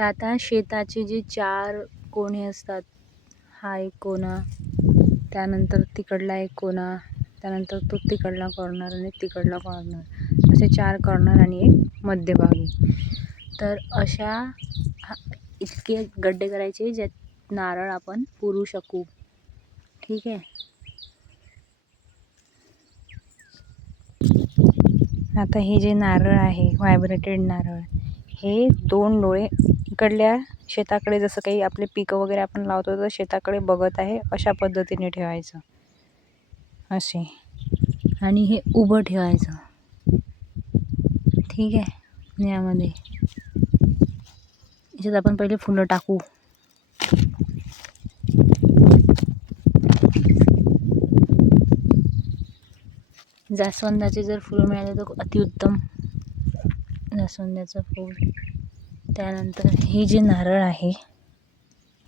तर आता शेताचे जे 4 कोणे असतात, हा एक कोना, त्यानंतर तिकडला एक कोना, त्यानंतर तो तिकडला कॉर्नर आणि तिकडला कॉर्नर, असे 4 कॉर्नर आणि एक मध्यभागी. तर अशा इतके गड्डे करायचे ज्यात नारळ आपण पुरू शकू. ठीक आहे. आता हे जे नारळ आहे, व्हायब्रेटेड नारळ, हे 2 डोळे इकडल्या शेताकडे, जसं काही आपले पिकं वगैरे आपण लावतो तर शेताकडे बघत आहे अशा पद्धतीने ठेवायचं असे, आणि हे उभं ठेवायचं. ठीक आहे. यामध्ये याच्यात आपण पहिले फुलं टाकू. जास्वंदाचे जर फुलं मिळाले तर अतिउत्तम. जास्वंदाचं फूल. त्यानंतर हे जे नारळ आहे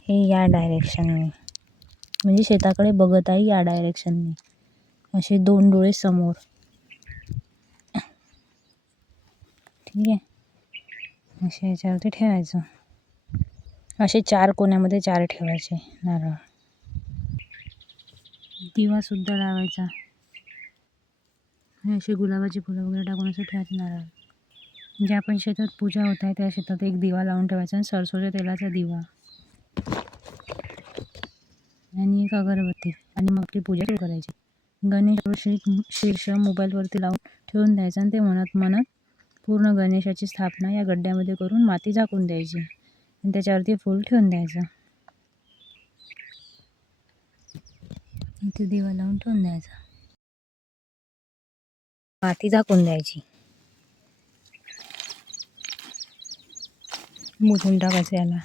हे या डायरेक्शनने, म्हणजे शेताकडे बघत आहे या डायरेक्शनने, असे 2 डोळे समोर. ठीक आहे. असे याच्यावरती ठेवायचं. असे 4 कोण्यामध्ये 4 ठेवायचे नारळ. दिवासुद्धा लावायचा. हे असे गुलाबाची फुलं वगैरे टाकून असं ठेवायचं नारळ. जे आपण शेतात पूजा होत आहे त्या शेतात एक दिवा लावून ठेवायचा, आणि सरसोच्या तेलाचा दिवा आणि एक अगरबत्ती, आणि मग आपली पूजा सुरू करायची. गणेश शीर्ष मोबाईलवरती लावून ठेवून द्यायचं, आणि ते म्हणत म्हणत पूर्ण गणेशाची स्थापना या गड्ड्यामध्ये करून माती झाकून द्यायची, आणि त्याच्यावरती फूल ठेवून द्यायचं. इथे दिवा लावून ठेवून द्यायचा, माती झाकून द्यायची, मुजून टाकायचं याला.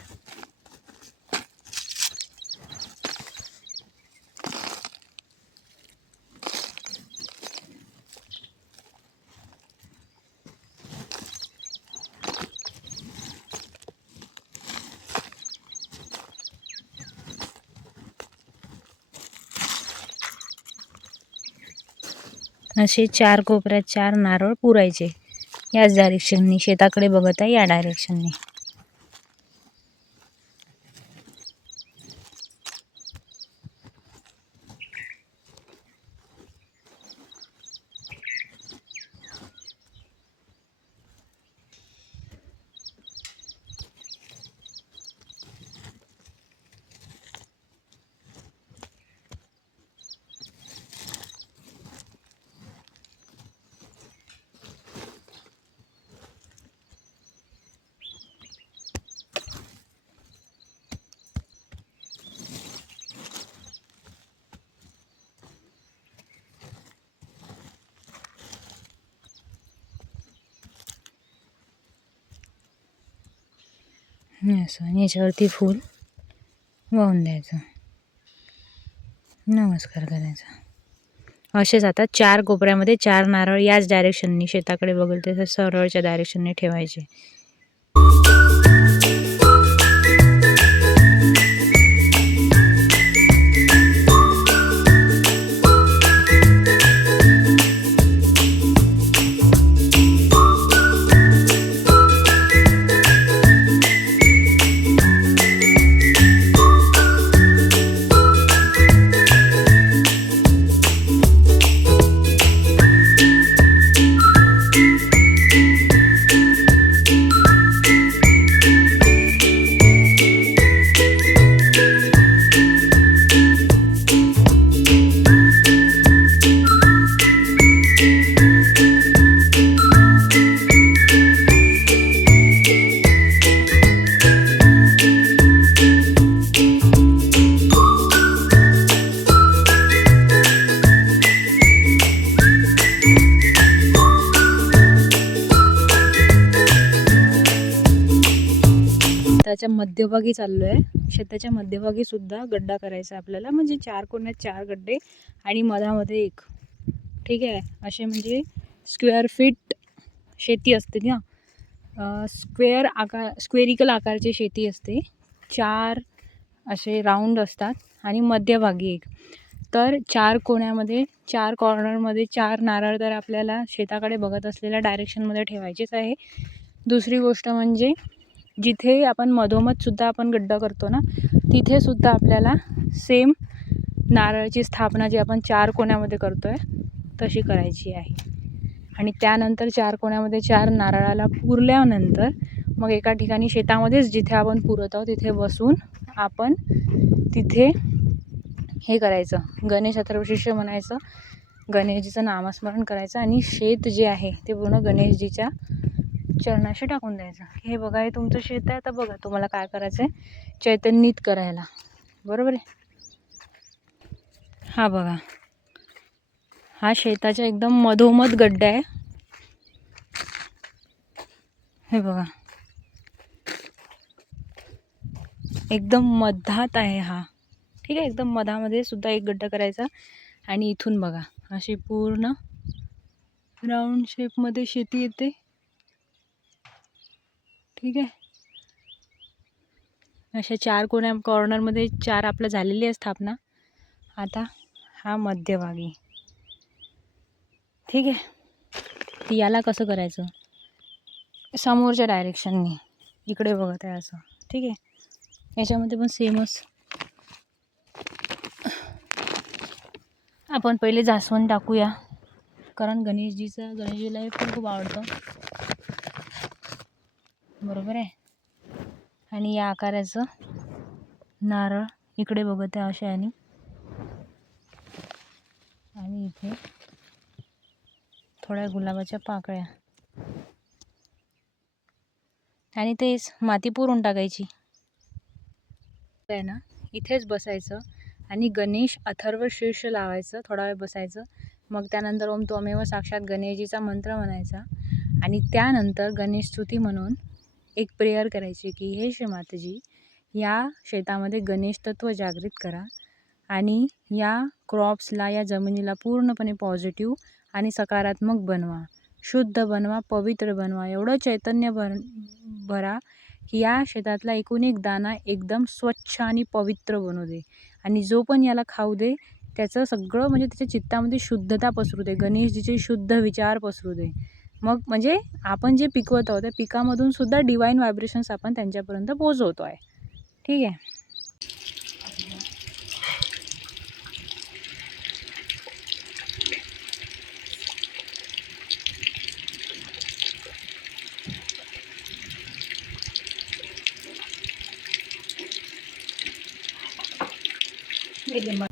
असे 4 कोपऱ्यात 4 नारळ पुरायचे याच डायरेक्शननी, शेताकडे बघत आहे या डायरेक्शननी. असं, आणि याच्यावरती फूल वाहून द्यायचं, नमस्कार करायचा. असेच आता 4 कोपऱ्यामध्ये 4 नारळ याच डायरेक्शननी, शेताकडे बघेल तसं सरळच्या डायरेक्शनने ठेवायचे. शेताच्या मध्यभागी चाललो आहे. शेताच्या मध्यभागी सुद्धा गड्डा करायचा आपल्याला, म्हणजे 4 कोण्यात 4 गड्डे आणि मधामध्ये एक. ठीक आहे. असे म्हणजे स्क्वेअर फीट शेती असते ना, स्क्वेरिकल आकारची शेती असते. 4 असे राऊंड असतात आणि मध्यभागी एक. तर 4 कोण्यामध्ये 4 कॉर्नरमध्ये 4 नारळ तर आपल्याला शेताकडे बघत असलेल्या डायरेक्शनमध्ये ठेवायचेच आहे. दुसरी गोष्ट म्हणजे जिथे आपण मधोमध सुद्धा आपण गड्डा करतो ना, तिथे सुद्धा आपल्याला सेम नारळाची स्थापना जी आपण 4 कोण्यामध्ये करतो आहे तशी करायची आहे. आणि त्यानंतर 4 कोण्यामध्ये 4 नारळाला पुरल्यानंतर मग एका ठिकाणी शेतामध्येच जिथे आपण पुरत आहोत तिथे बसून आपण तिथे हे करायचं, गणेश अथर्वशीर्ष म्हणायचं, गणेशजीचं नामस्मरण करायचं आणि शेत जे आहे ते पूर्ण गणेशजीच्या चरणाशी टाकून द्यायचं. हे बघा, हे तुमचं शेत आहे. आता बघा तुम्हाला काय करायचं आहे, चैतन्यित करायला. बरोबर आहे. हा बघा, हा शेताच्या एकदम मधोमध गड्डा आहे. हे बघा, एकदम मधात आहे हा. ठीक आहे, एकदम मधामध्ये सुद्धा एक गड्डा करायचा. आणि इथून बघा अशी पूर्ण राऊंड शेपमध्ये शेती येते. ठीक आहे, अशा 4 कॉर्नरमध्ये 4 आपलं झालेली आहे स्थापना. आता हा मध्यभागी. ठीक आहे, याला कसं करायचं, समोरच्या डायरेक्शनने इकडे बघत आहे असं. ठीक आहे, याच्यामध्ये पण सेमच. आपण पहिले जास्वंद टाकूया, कारण गणेशजीला हे पण खूप आवडतं. बरोबर आहे. आणि या आकाराचं नारळ इकडे बघत आहे अशा. आणि इथे थोड्या गुलाबाच्या पाकळ्या. आणि तेच माती पुरून टाकायची आहे ना. इथेच बसायचं आणि गणेश अथर्वशीर्ष लावायचं, थोडा वेळ बसायचं. मग त्यानंतर ओम त्वमेव साक्षात गणेशजीचा मंत्र म्हणायचा. आणि त्यानंतर गणेश स्तुती म्हणून एक प्रेयर करायची की हे श्री माताजी, या शेतामध्ये गणेश तत्व जागृत करा आणि या क्रॉप्सला, या जमिनीला पूर्णपणे पॉझिटिव्ह आणि सकारात्मक बनवा, शुद्ध बनवा, पवित्र बनवा. एवढं चैतन्य भरा की या शेतातला एकूण एक दाना एकदम स्वच्छ आणि पवित्र बनू दे. आणि जो पण याला खाऊ दे त्याचं सगळं म्हणजे त्याच्या चित्तामध्ये शुद्धता पसरू दे, गणेशजीचे शुद्ध विचार पसरू दे. मग म्हणजे आपण जे पिकवत आहोत त्या पिकामधून सुद्धा डिवाईन व्हायब्रेशन्स आपण त्यांच्यापर्यंत पोहोचवतो आहे. ठीक आहे. लिंबाचा